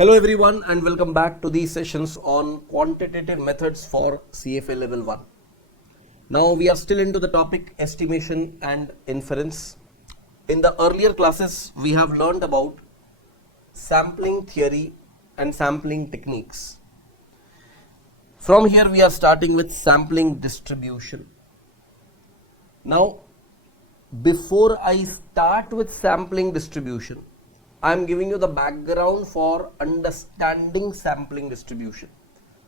Hello everyone and welcome back to these sessions on quantitative methods for CFA Level 1. Now we are still into the topic estimation and inference. In the earlier classes we have learned about sampling theory and sampling techniques. From here we are starting with sampling distribution. Now before I start with sampling distribution, I am giving you the background for understanding sampling distribution.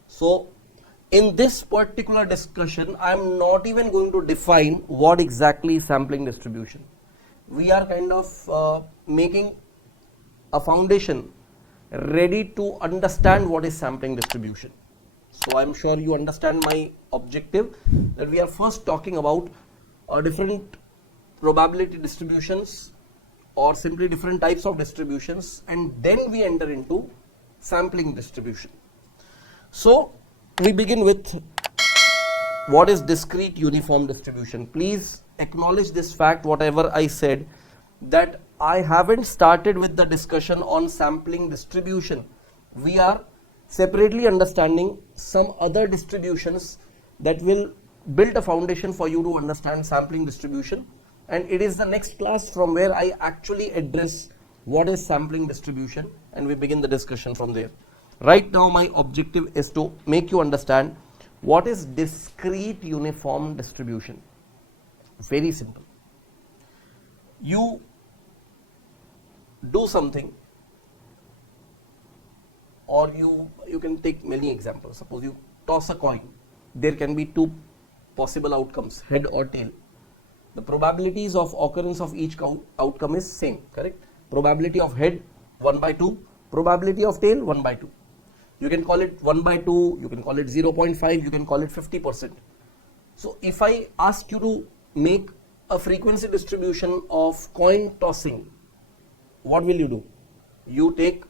So in this particular discussion, I am not even going to define what exactly is sampling distribution. We are kind of making a foundation ready to understand what is sampling distribution. So I am sure you understand my objective, that we are first talking about different probability distributions or simply different types of distributions, and then we enter into sampling distribution. So we begin with what is discrete uniform distribution. Please acknowledge this fact, whatever I said, that I haven't started with the discussion on sampling distribution. We are separately understanding some other distributions that will build a foundation for you to understand sampling distribution. And it is the next class from where I actually address what is sampling distribution, and we begin the discussion from there. Right now my objective is to make you understand what is discrete uniform distribution. Very simple. You do something, or you can take many examples. Suppose you toss a coin. There can be two possible outcomes, head or tail. The probabilities of occurrence of each outcome is same, correct? Probability of head 1 by 2, probability of tail 1 by 2. You can call it 1 by 2, you can call it 0.5, you can call it 50%. So if I ask you to make a frequency distribution of coin tossing, what will you do? You take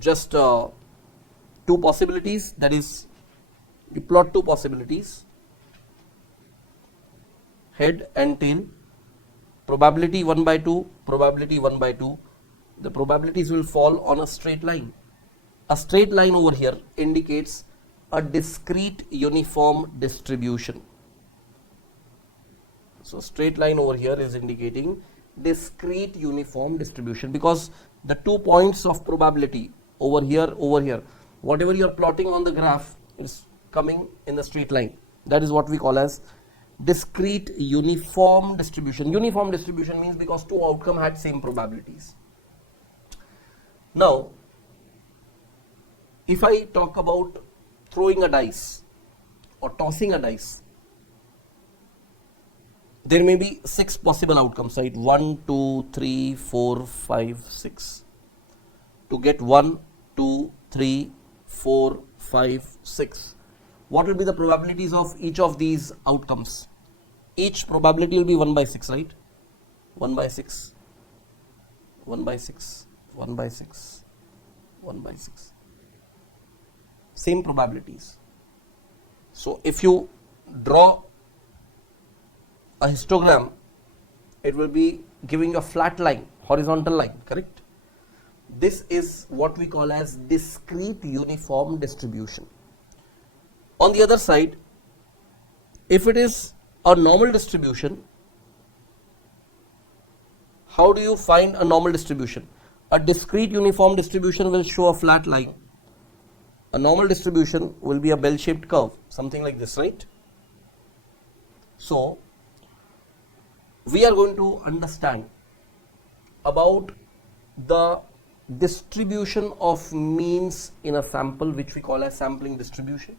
just two possibilities, that is, you plot two possibilities, head and tail, probability 1 by 2, probability 1 by 2. The probabilities will fall on a straight line. A straight line over here indicates a discrete uniform distribution. So straight line over here is indicating discrete uniform distribution, because the 2 points of probability over here, whatever you are plotting on the graph is coming in the straight line. That is what we call as discrete uniform distribution. Uniform distribution means because two outcomes had same probabilities. Now, if I talk about throwing a dice or tossing a dice, there may be 6 possible outcomes, right? 1, 2, 3, 4, 5, 6. To get 1, 2, 3, 4, 5, 6. What will be the probabilities of each of these outcomes? Each probability will be 1 by 6, right? 1 by 6, 1 by 6, 1 by 6, 1 by 6. Same probabilities. So if you draw a histogram, it will be giving a flat line, horizontal line, correct? This is what we call as discrete uniform distribution. On the other side, if it is a normal distribution, how do you find a normal distribution? A discrete uniform distribution will show a flat line. A normal distribution will be a bell-shaped curve, something like this, right? So we are going to understand about the distribution of means in a sample, which we call as sampling distribution.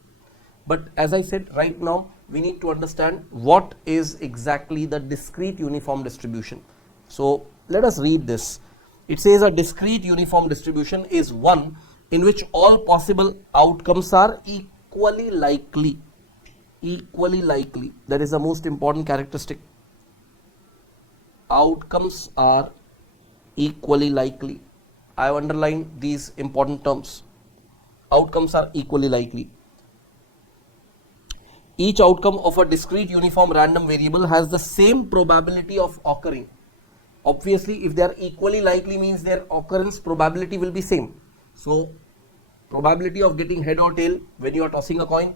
But as I said, right now we need to understand what is exactly the discrete uniform distribution. So let us read this. It says a discrete uniform distribution is one in which all possible outcomes are equally likely. Equally likely. That is the most important characteristic. Outcomes are equally likely. I have underlined these important terms. Outcomes are equally likely. Each outcome of a discrete uniform random variable has the same probability of occurring. Obviously, if they are equally likely means their occurrence probability will be same. So probability of getting head or tail when you are tossing a coin,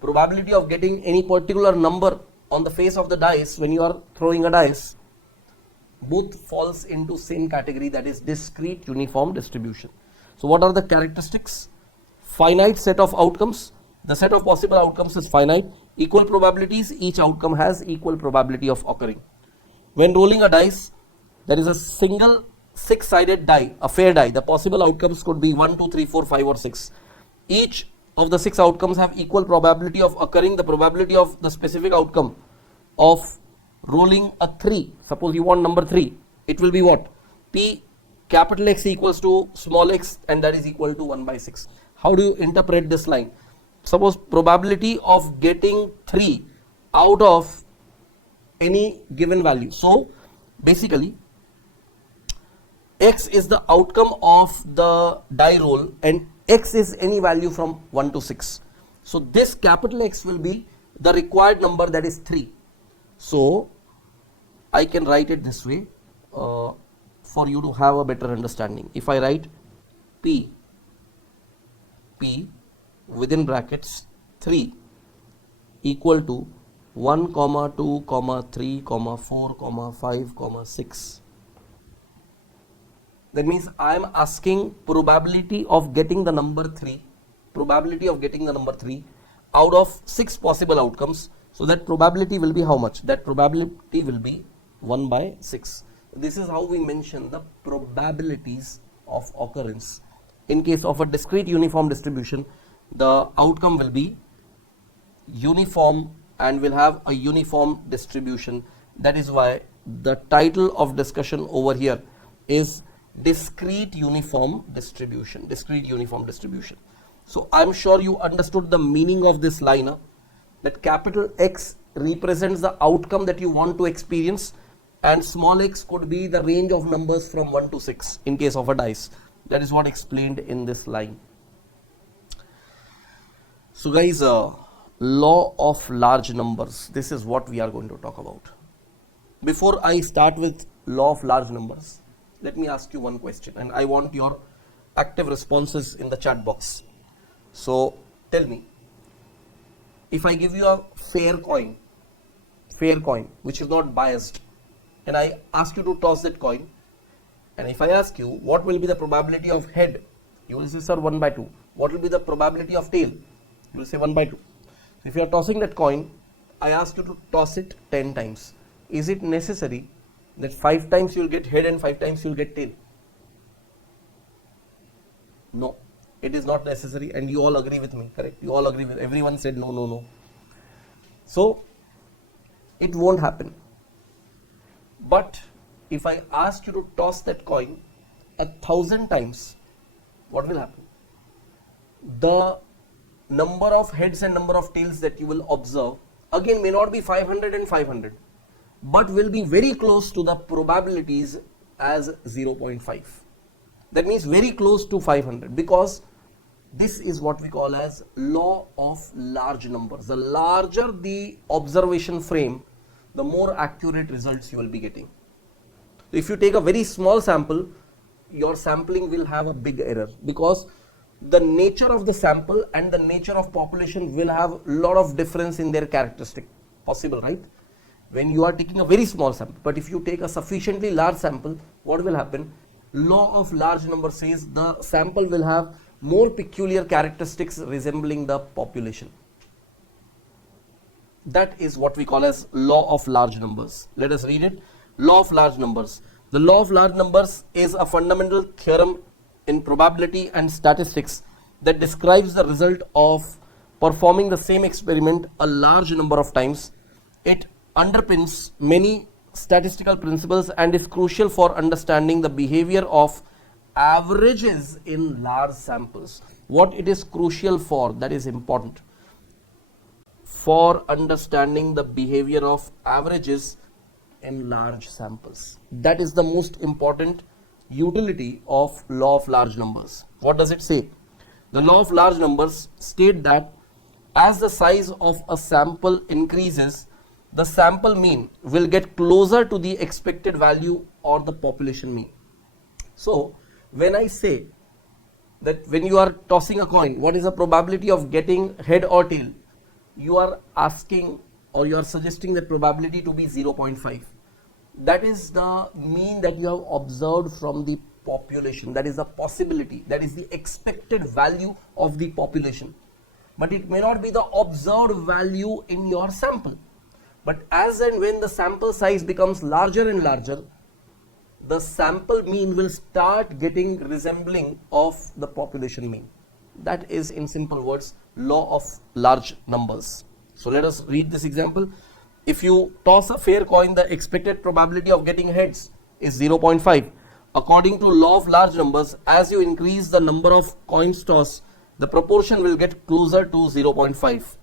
probability of getting any particular number on the face of the dice when you are throwing a dice, both falls into same category, that is discrete uniform distribution. So what are the characteristics? Finite set of outcomes. The set of possible outcomes is finite. Equal probabilities, each outcome has equal probability of occurring. When rolling a dice, there is a single six-sided die, a fair die. The possible outcomes could be 1, 2, 3, 4, 5 or 6. Each of the 6 outcomes have equal probability of occurring. The probability of the specific outcome of rolling a 3, suppose you want number 3, it will be what? P capital X equals to small x, and that is equal to 1 by 6. How do you interpret this line? Suppose probability of getting 3 out of any given value. So basically X is the outcome of the die roll and X is any value from 1 to 6. So this capital X will be the required number, that is 3. So I can write it this way for you to have a better understanding. If I write P within brackets 3 equal to 1, 2, 3, 4, 5, 6. That means I am asking probability of getting the number 3, out of 6 possible outcomes. So that probability will be how much? That probability will be 1 by 6. This is how we mention the probabilities of occurrence. In case of a discrete uniform distribution, the outcome will be uniform and will have a uniform distribution. That is why the title of discussion over here is discrete uniform distribution. So I am sure you understood the meaning of this line, that capital X represents the outcome that you want to experience and small x could be the range of numbers from 1 to 6 in case of a dice. That is what explained in this line. So guys, law of large numbers, this is what we are going to talk about. Before I start with law of large numbers, let me ask you one question and I want your active responses in the chat box. So tell me, if I give you a fair coin which is not biased, and I ask you to toss that coin, and if I ask you what will be the probability of head, you will say sir 1 by 2. What will be the probability of tail? You will say 1 by 2. If you are tossing that coin, I ask you to toss it 10 times. Is it necessary that 5 times you will get head and 5 times you will get tail? No, it is not necessary, and you all agree with me, correct? You all agree with, everyone said no. So it won't happen. But if I ask you to toss that coin 1,000 times, what will happen? The number of heads and number of tails that you will observe again may not be 500 and 500, but will be very close to the probabilities as 0.5. That means very close to 500, because this is what we call as law of large numbers. The larger the observation frame, the more accurate results you will be getting. If you take a very small sample, your sampling will have a big error, because the nature of the sample and the nature of population will have a lot of difference in their characteristic possible, right? When you are taking a very small sample, but if you take a sufficiently large sample, what will happen? Law of large number says the sample will have more peculiar characteristics resembling the population. That is what we call as law of large numbers. Let us read it. Law of large numbers. The law of large numbers is a fundamental theorem in probability and statistics that describes the result of performing the same experiment a large number of times. It underpins many statistical principles and is crucial for understanding the behavior of averages in large samples. What it is crucial for, that is important. For understanding the behavior of averages in large samples. That is the most important utility of law of large numbers. What does it say? The law of large numbers state that as the size of a sample increases, the sample mean will get closer to the expected value or the population mean. So when I say that when you are tossing a coin, what is the probability of getting head or tail? You are asking or you are suggesting that probability to be 0.5. That is the mean that you have observed from the population. That is the possibility, that is the expected value of the population. But it may not be the observed value in your sample. But as and when the sample size becomes larger and larger, the sample mean will start getting resembling of the population mean. That is, in simple words, law of large numbers. So let us read this example. If you toss a fair coin, the expected probability of getting heads is 0.5. According to law of large numbers, as you increase the number of coins tossed, the proportion will get closer to 0.5.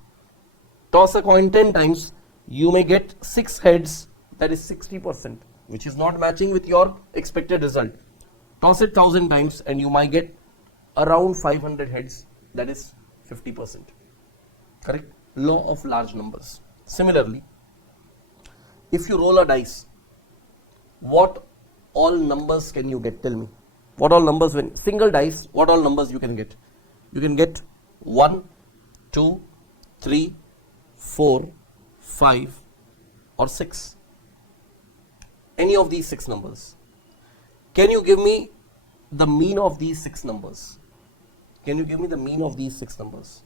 Toss a coin 10 times, you may get 6 heads, that is 60%, which is not matching with your expected result. Toss it 1000 times and you might get around 500 heads, that is 50%. Correct? Law of large numbers. Similarly, if you roll a dice, what all numbers can you get? Tell me. What all numbers, when single dice, what all numbers you can get? You can get 1, 2, 3, 4, 5 or 6. Any of these 6 numbers. Can you give me the mean of these 6 numbers? Can you give me the mean of these 6 numbers?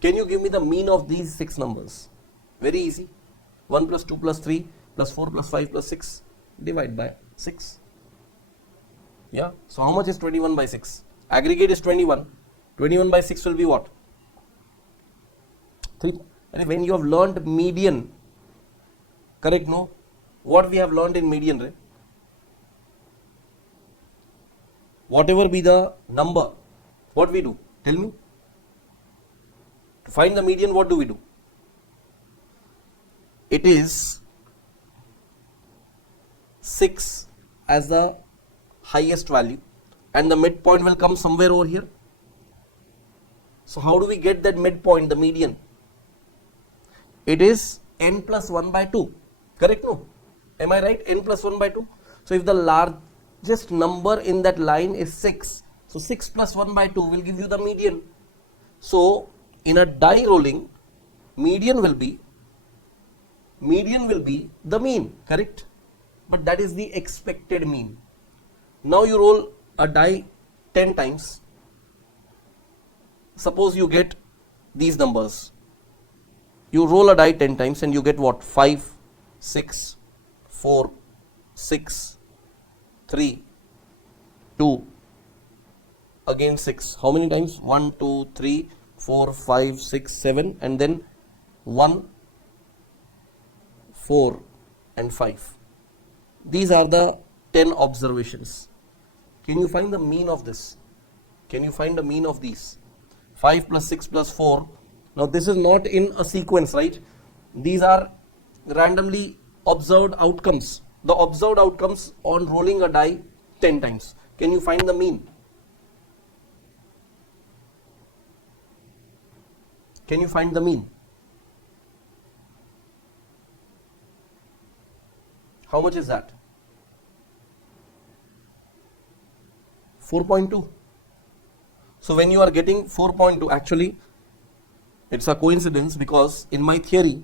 Can you give me the mean of these 6 numbers? Very easy. 1 plus 2 plus 3 plus 4 plus 5 plus 6. Divide by 6. Yeah. So how much is 21 by 6? Aggregate is 21. 21 by 6 will be what? 3. And when you have learned median, correct, no? What we have learned in median, right? Whatever be the number, what we do? Tell me. To find the median, what do we do? It is 6 as the highest value and the midpoint will come somewhere over here. So how do we get that midpoint, the median? It is n plus 1 by 2. Correct, no? Am I right? N plus 1 by 2. So if the largest number in that line is 6, so 6 plus 1 by 2 will give you the median. So in a die rolling, median will be the mean, correct? But that is the expected mean. Now you roll a die 10 times. Suppose you get these numbers. You roll a die 10 times and you get what? 5, 6, 4, 6, 3, 2, again 6. How many times? 1, 2, 3, 4, 5, 6, 7 and then 1, 4 and 5. These are the 10 observations. Can you find the mean of this? Can you find the mean of these? 5 plus 6 plus 4. Now this is not in a sequence, right? These are randomly observed outcomes. The observed outcomes on rolling a die 10 times. Can you find the mean? Can you find the mean? How much is that? 4.2. So when you are getting 4.2, actually it's a coincidence because in my theory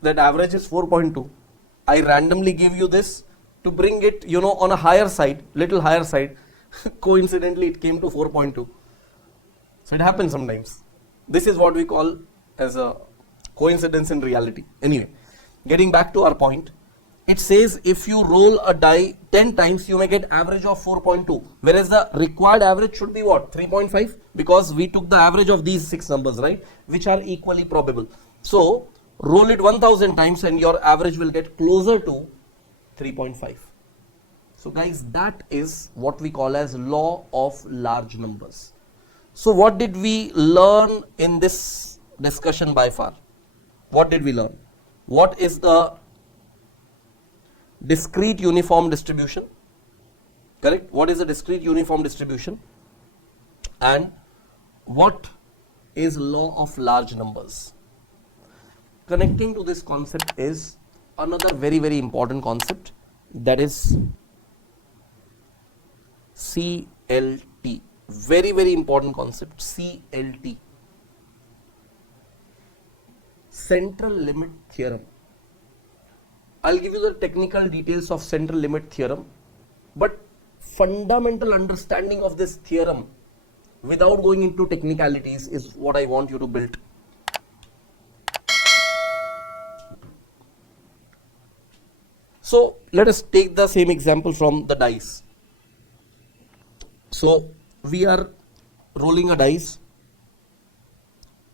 that average is 4.2. I randomly give you this to bring it, on a higher side, little higher side. Coincidentally it came to 4.2. So it happens sometimes. This is what we call as a coincidence in reality. Anyway, getting back to our point, it says if you roll a die 10 times, you may get average of 4.2. Whereas the required average should be what? 3.5, because we took the average of these 6 numbers, right? Which are equally probable. So roll it 1000 times and your average will get closer to 3.5. So guys, that is what we call as law of large numbers. So what did we learn in this discussion by far? What did we learn? What is the discrete uniform distribution? Correct? What is the discrete uniform distribution? And what is law of large numbers? connecting to this concept is another very important concept, that is CLT. Very important concept, CLT. Central limit theorem. I'll give you the technical details of central limit theorem, but fundamental understanding of this theorem without going into technicalities is what I want you to build. So let us take the same example from the dice. So we are rolling a dice.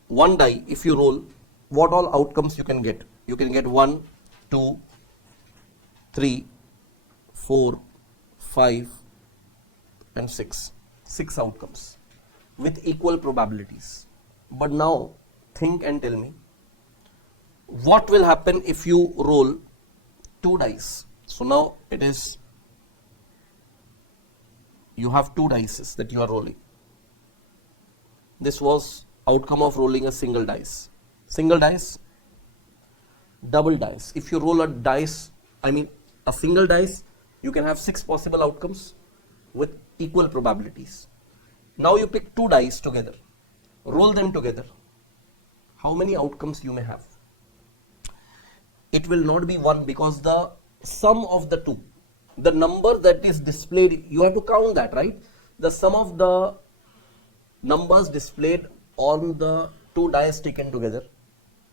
One die, if you roll, what all outcomes you can get? You can get 1, 2, 3, 4, 5 and 6. 6 outcomes with equal probabilities. But now think and tell me, what will happen if you roll 2 dice? So now it is, you have 2 dice that you are rolling. This was outcome of rolling a single dice. Single dice, double dice. If you roll a dice, a single dice, you can have 6 possible outcomes with equal probabilities. Now you pick 2 dice together, roll them together. How many outcomes you may have? It will not be 1, because the sum of the 2, the number that is displayed, you have to count that, right? The sum of the numbers displayed on the 2 dice taken together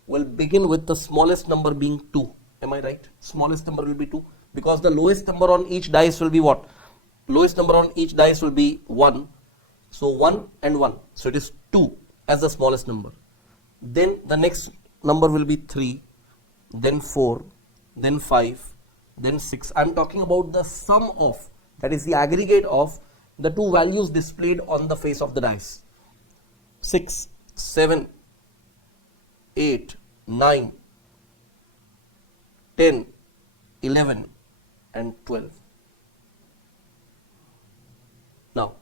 will begin with the smallest number being 2. Am I right? Smallest number will be 2, because the lowest number on each dice will be what? Lowest number on each dice will be 1. So 1 and 1. So it is 2 as the smallest number. Then the next number will be 3, then 4, then 5, then 6. I am talking about the sum of, that is the aggregate of the 2 values displayed on the face of the dice. 6, 7, 8, 9, 10, 11 and 12. Now,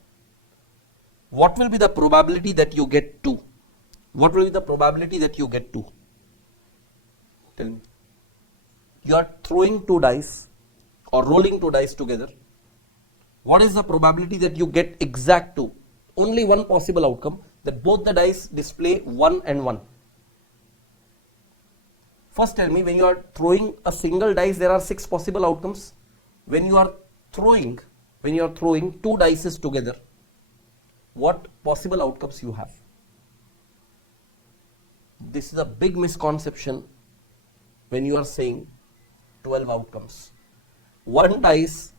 what will be the probability that you get 2? What will be the probability that you get 2? Tell me. You are throwing 2 dice or rolling 2 dice together. What is the probability that you get exact 2? Only one possible outcome, that both the dice display 1 and 1. First tell me, when you are throwing a single dice, there are 6 possible outcomes. When you are throwing 2 dices together, what possible outcomes you have? This is a big misconception when you are saying 12 outcomes. 1 dice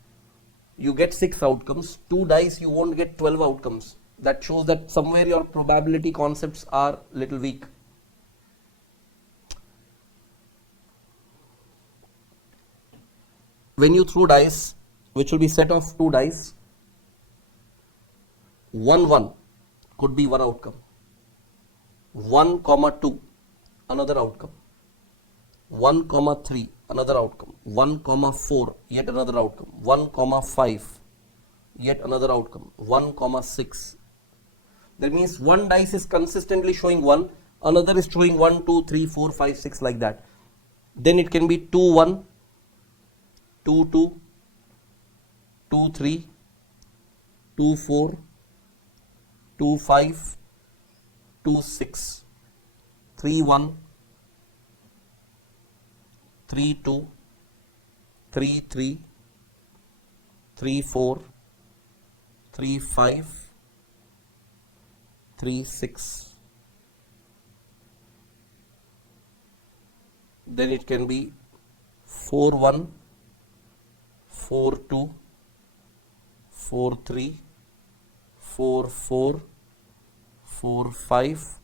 you get 6 outcomes, 2 dice you won't get 12 outcomes. That shows that somewhere your probability concepts are little weak. When you throw dice, which will be set of 2 dice, 1, 1 could be one outcome. 1, 2, another outcome. 1, 3, another outcome. 1, 4, yet another outcome. 1, 5, yet another outcome. 1, 6. That means one dice is consistently showing 1, another is showing 1, 2, 3, 4, 5, 6 like that. Then it can be 2, 1, 2, 2, 2, 3, 2, 4, 2, 5, 2, 6, 3, 1, 3, 2, 3, 3, 3, 4, 3, 5, 3, 6. Then it can be 4, 1, 4, 2, 4, 3, 4, 4, 4, 5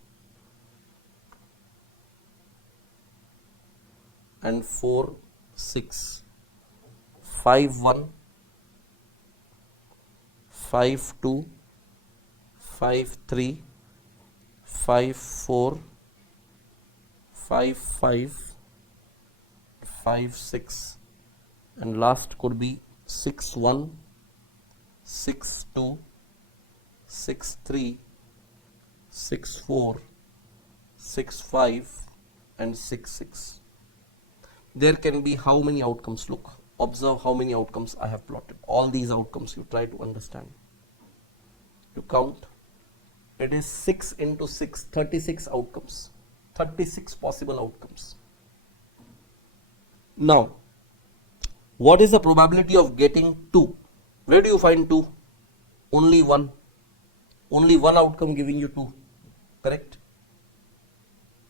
and 4, 6. 5, 1, 5, 2, 5, 3, 5, 4, 5, 5, 5, 6, and last could be 6, 1, 6, 2, 6, 3, 6, 4, 6, 5 and 6, 6. There can be how many outcomes? Look, observe how many outcomes I have plotted. All these outcomes you try to understand. You count. It is 6 into 6, 36 outcomes. 36 possible outcomes. Now, what is the probability of getting 2? Where do you find 2? Only one. Only one outcome giving you 2. Correct?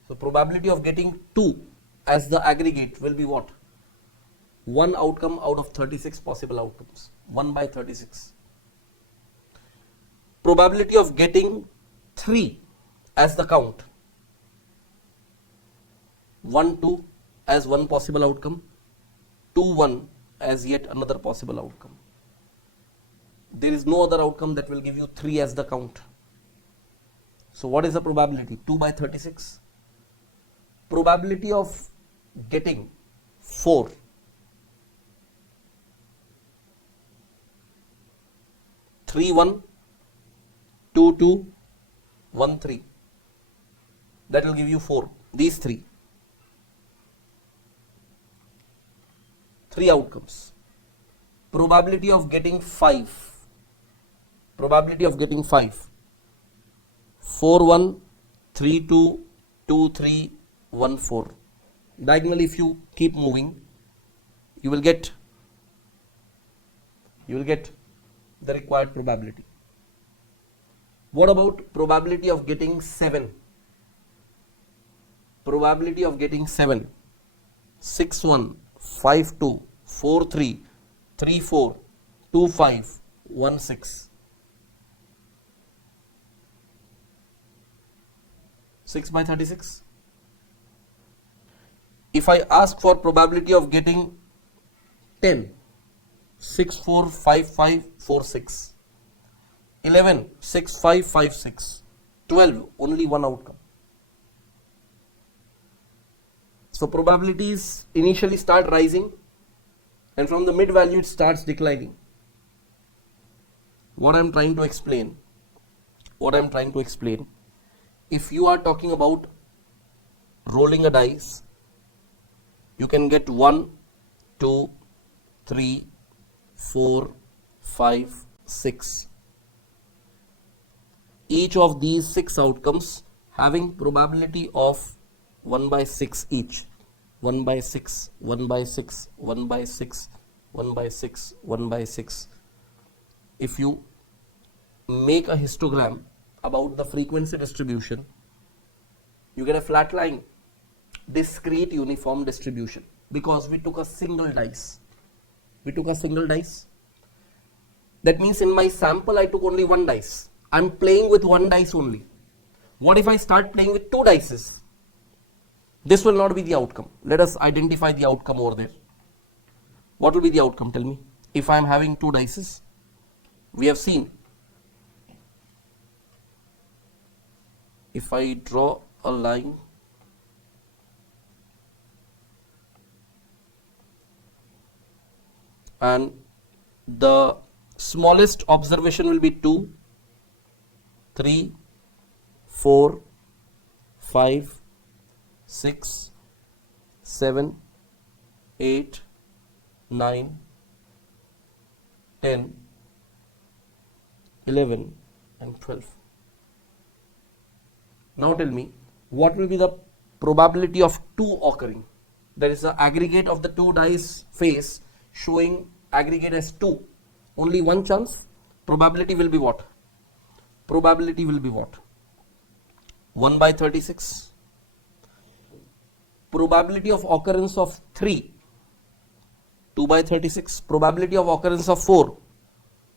So, probability of getting 2 as the aggregate will be what? One outcome out of 36 possible outcomes. 1 by 36. Probability of getting 3 as the count. 1, 2 as one possible outcome. 2, 1 as yet another possible outcome. There is no other outcome that will give you 3 as the count. So what is the probability? 2 by 36. Probability of getting 4. 3, 1, 2, 2, 1, 3. That will give you 4. These 3. 3 outcomes. Probability of getting 5. Probability of getting 5. 4, 1, 3, 2, 2, 3, 1, 4. Diagonally, if you keep moving, you will get the required probability. What about probability of getting 7? Probability of getting 7. 6, 1, 5, 2, 4, 3, 3, 4, 2, 5, 1, 6. 6 by 36. If I ask for probability of getting 10, 6, 4, 5, 5, 4, 6. 11, 6, 5, 5, 6. 12, only one outcome. So probabilities initially start rising and from the mid value it starts declining. What I am trying to explain, if you are talking about rolling a dice, you can get 1, 2, 3, 4, 5, 6. Each of these 6 outcomes having probability of 1 by 6 each. 1 by 6, 1 by 6, 1 by 6, 1 by 6, 1 by 6. If you make a histogram about the frequency distribution, you get a flat line, discrete uniform distribution, because we took a single dice. That means in my sample I took only one dice. I am playing with one dice only. What if I start playing with 2 dices? This will not be the outcome. Let us identify the outcome over there. What will be the outcome? Tell me. If I am having 2 dices, we have seen. If I draw a line, and the smallest observation will be 2, 3, 4, 5, 6, 7, 8, 9, 10, 11 and 12. Now tell me, what will be the probability of 2 occurring? That is the aggregate of the 2 dice face showing aggregate as 2. Only one chance. Probability will be what? 1 by 36. Probability of occurrence of 3, 2 by 36. Probability of occurrence of 4,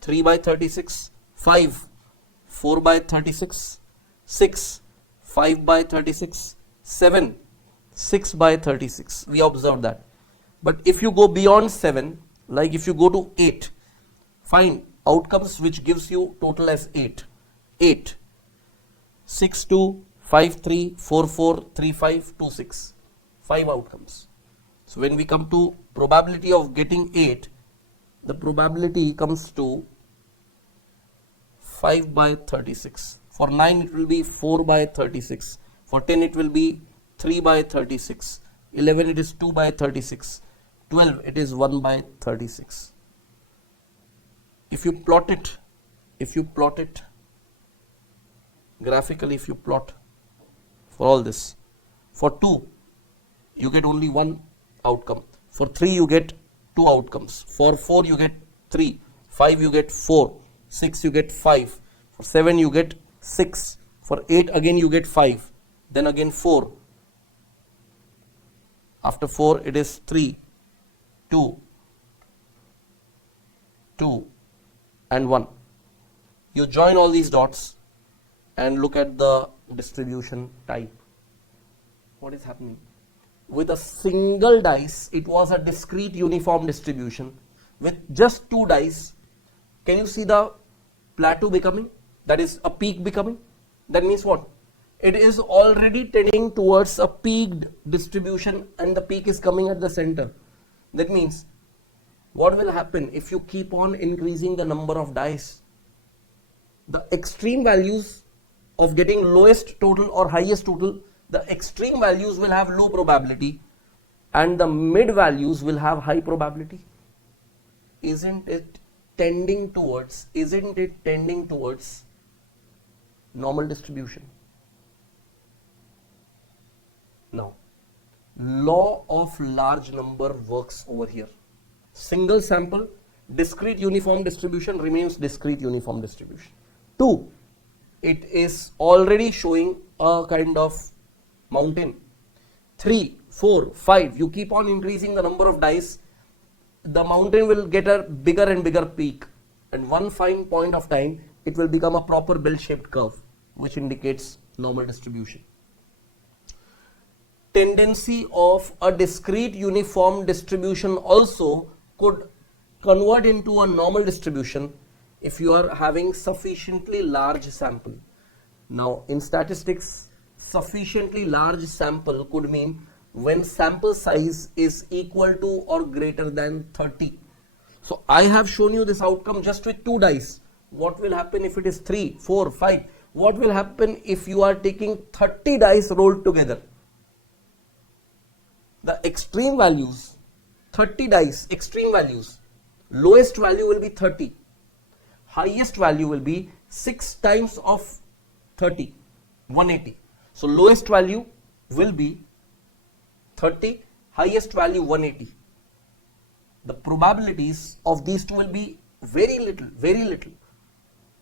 3 by 36. 5, 4 by 36. 6, 5 by 36. 7, 6 by 36. We observed that. But if you go beyond 7, like if you go to 8, find outcomes which gives you total as 8. 8, 6, 2, 5, 3, 4, 4, 3, 5, 2, 6. 5 outcomes. So when we come to probability of getting 8, the probability comes to 5 by 36. For 9 it will be 4 by 36. For 10 it will be 3 by 36. 11 it is 2 by 36. 12 it is 1 by 36. If you plot it graphically, if you plot for all this, for 2 you get only one outcome, for 3 you get 2 outcomes, for 4 you get 3, 5 you get 4, 6 you get 5, for 7 you get 6, for 8 again you get 5, then again 4, after 4 it is 3, 2, 2 and 1. You join all these dots and look at the distribution type. What is happening? With a single dice, it was a discrete uniform distribution. With just 2 dice, can you see the plateau becoming? That is a peak becoming. That means what? It is already tending towards a peaked distribution and the peak is coming at the center. That means what will happen if you keep on increasing the number of dice? The extreme values of getting lowest total or highest total, the extreme values will have low probability and the mid values will have high probability. Isn't it tending towards normal distribution? Now, law of large number works over here. Single sample, discrete uniform distribution remains discrete uniform distribution. 2, it is already showing a kind of mountain. 3, 4, 5, you keep on increasing the number of dice, the mountain will get a bigger and bigger peak, and one fine point of time it will become a proper bell-shaped curve, which indicates normal distribution. Tendency of a discrete uniform distribution also could convert into a normal distribution if you are having sufficiently large sample. Now in statistics, sufficiently large sample could mean when sample size is equal to or greater than 30. So I have shown you this outcome just with 2 dice. What will happen if it is 3, 4, 5? What will happen if you are taking 30 dice rolled together? The extreme values, 30 dice, extreme values, lowest value will be 30, highest value will be 6 times of 30, 180. So lowest value will be 30, highest value 180. The probabilities of these two will be very little,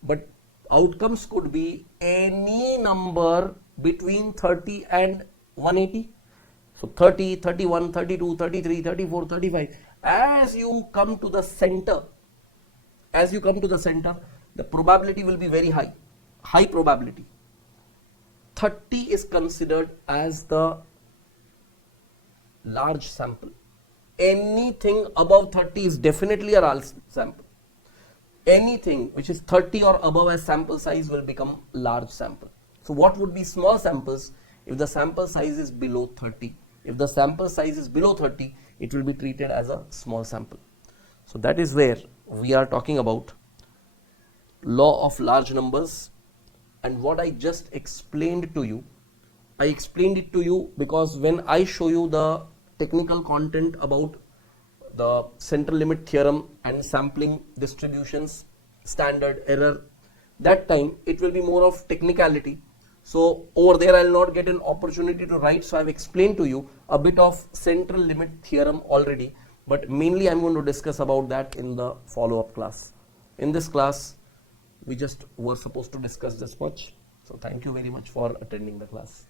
but outcomes could be any number between 30 and 180. So 30, 31, 32, 33, 34, 35. As you come to the center, the probability will be very high probability. 30 is considered as the large sample. Anything above 30 is definitely a large sample. Anything which is 30 or above as sample size will become large sample. So what would be small samples if the sample size is below 30? If the sample size is below 30, it will be treated as a small sample. So that is where we are talking about law of large numbers. And what I just explained to you, I explained it to you because when I show you the technical content about the central limit theorem and sampling distributions, standard error, that time it will be more of technicality. So over there I will not get an opportunity to write, so I have explained to you a bit of central limit theorem already, but mainly I am going to discuss about that in the follow-up class. In this class we just were supposed to discuss this much. So thank you very much for attending the class.